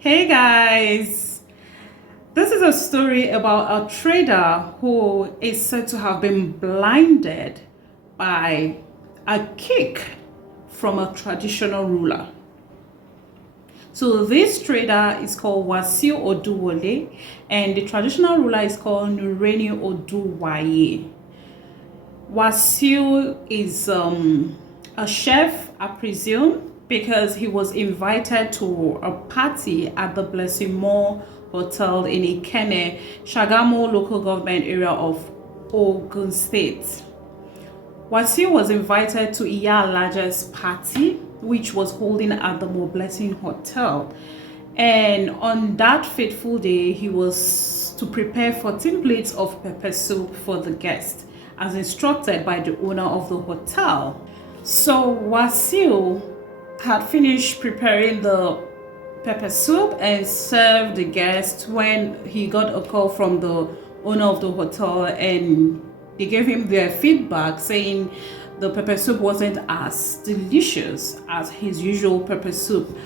Hey guys, this is a story about a trader who is said to have been blinded by a kick from a traditional ruler. So this trader is called Wasiu Oduwole and the traditional ruler is called Oduwole. Wasiu is a chef, I presume, because he was invited to a party at the Blessing Mall Hotel in Ikenne, Shagamu local government area of Ogun State. Wasiu was invited to Iyalaje's party, which was holding at the Mo Blessing Hotel. And on that fateful day, he was to prepare 14 plates of pepper soup for the guests, as instructed by the owner of the hotel. So Wasiu had finished preparing the pepper soup and served the guests when he got a call from the owner of the hotel, and they gave him their feedback saying the pepper soup wasn't as delicious as his usual pepper soup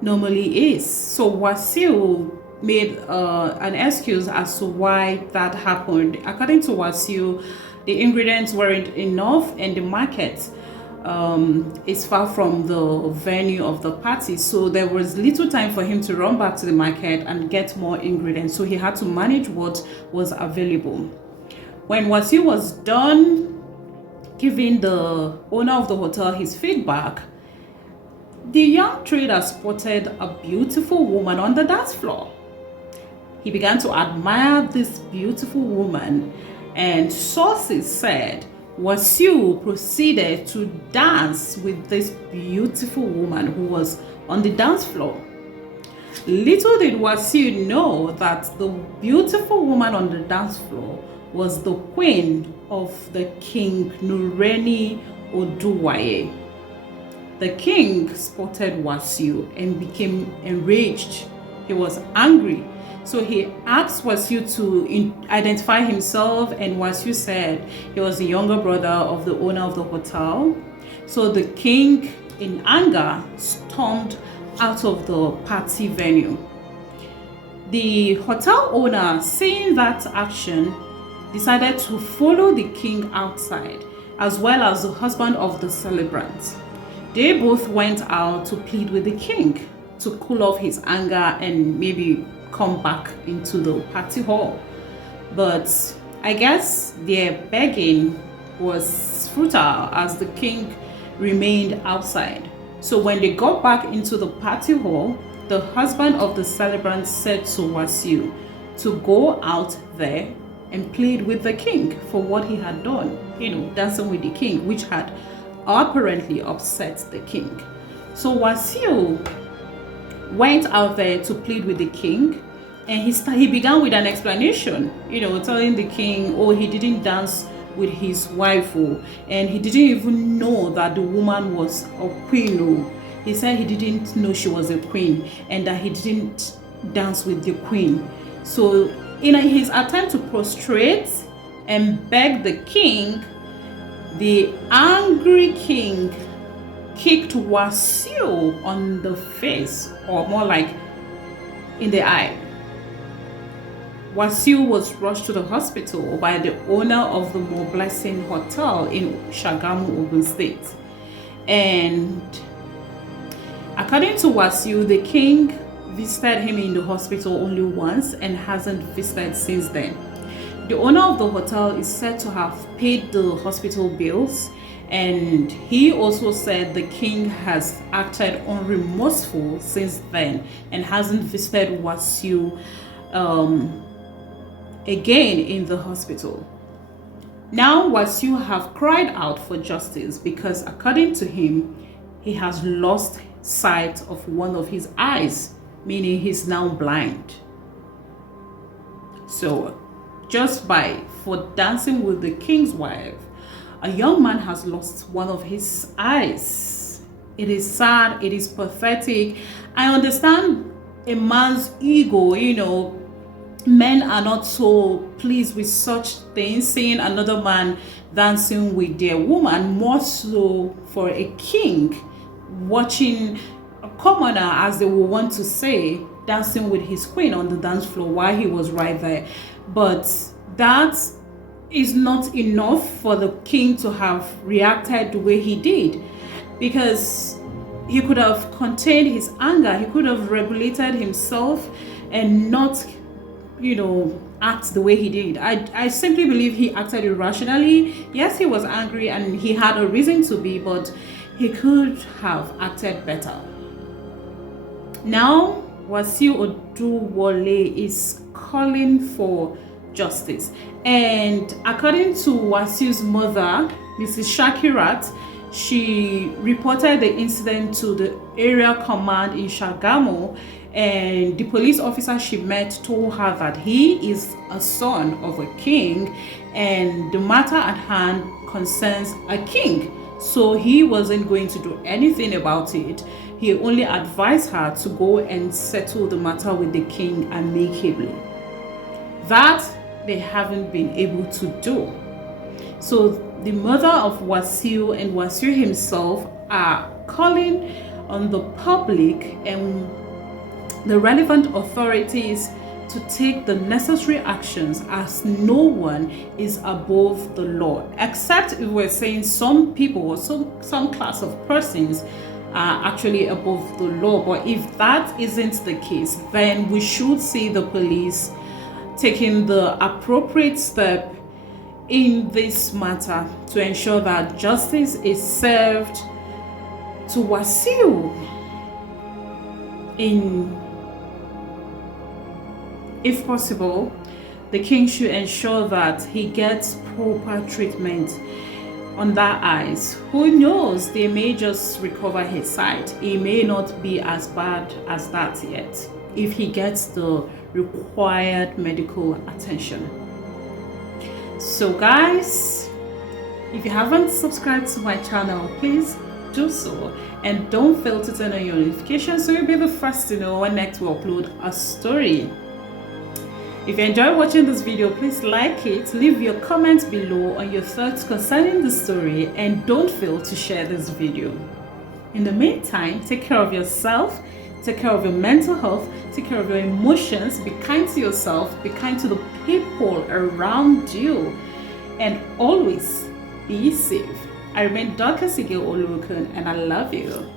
normally is. So Wasiu made an excuse as to why that happened. According to Wasiu, the ingredients weren't enough and the market is far from the venue of the party, so there was little time for him to run back to the market and get more ingredients, so he had to manage what was available. When Wasiu was done giving the owner of the hotel his feedback, the young trader spotted a beautiful woman on the dance floor. He began to admire this beautiful woman, and sources said Wasiu proceeded to dance with this beautiful woman who was on the dance floor. Little did Wasiu know that the beautiful woman on the dance floor was the queen of the king Oduwole. The king spotted Wasiu and became enraged. He was angry. So he asked Wasiu to identify himself, and Wasiu said he was the younger brother of the owner of the hotel. So the king, in anger, stormed out of the party venue. The hotel owner, seeing that action, decided to follow the king outside, as well as the husband of the celebrant. They both went out to plead with the king to cool off his anger and maybe come back into the party hall. But I guess their begging was futile as the king remained outside. So when they got back into the party hall, the husband of the celebrant said to Wasiu to go out there and plead with the king for what he had done, dancing with the king, which had apparently upset the king. So Wasiu went out there to plead with the king, and he began with an explanation, telling the king, oh, he didn't dance with his wife, and he didn't even know that the woman was a queen. He said he didn't know she was a queen and that he didn't dance with the queen. So in his attempt to prostrate and beg the king, the angry king kicked Wasiu on the face, or more like in the eye. Wasiu was rushed to the hospital by the owner of the Mo Blessing Hotel in Shagamu, Ogun State. And according to Wasiu, the king visited him in the hospital only once and hasn't visited since then. The owner of the hotel is said to have paid the hospital bills, and he also said the king has acted unremorseful since then and hasn't visited Wasiu again in the hospital. Now Wasiu have cried out for justice because according to him, he has lost sight of one of his eyes, meaning he's now blind. So just for dancing with the king's wife, a young man has lost one of his eyes. It is sad, it is pathetic. I understand a man's ego, men are not so pleased with such things, seeing another man dancing with their woman, more so for a king watching commoner, as they will want to say, dancing with his queen on the dance floor while he was right there. But that is not enough for the king to have reacted the way he did, because he could have contained his anger, he could have regulated himself and not, act the way he did. I simply believe he acted irrationally. Yes, he was angry and he had a reason to be, but he could have acted better. Now, Wasiu Oduwole is calling for justice. And according to Wasiu's mother, Mrs. Shakirat, she reported the incident to the area command in Shagamu, and the police officer she met told her that he is a son of a king and the matter at hand concerns a king, so he wasn't going to do anything about it. He only advised her to go and settle the matter with the king amicably. That they haven't been able to do. So the mother of Wasiu and Wasiu himself are calling on the public and the relevant authorities to take the necessary actions, as no one is above the law, except if we're saying some people or some class of persons are actually above the law. But if that isn't the case, then we should see the police taking the appropriate step in this matter to ensure that justice is served to Wasiu. If possible, the king should ensure that he gets proper treatment on that eyes. Who knows, they may just recover his sight. It may not be as bad as that yet if he gets the required medical attention. So guys, if you haven't subscribed to my channel, please do so, and don't fail to turn on your notifications so you'll be the first to know when next we upload a story. If you enjoy watching this video, please like it, leave your comments below on your thoughts concerning the story, and don't fail to share this video. In the meantime, take care of yourself, take care of your mental health, take care of your emotions, be kind to yourself, be kind to the people around you, and always be safe. I remain Dr. Ogun, and I love you.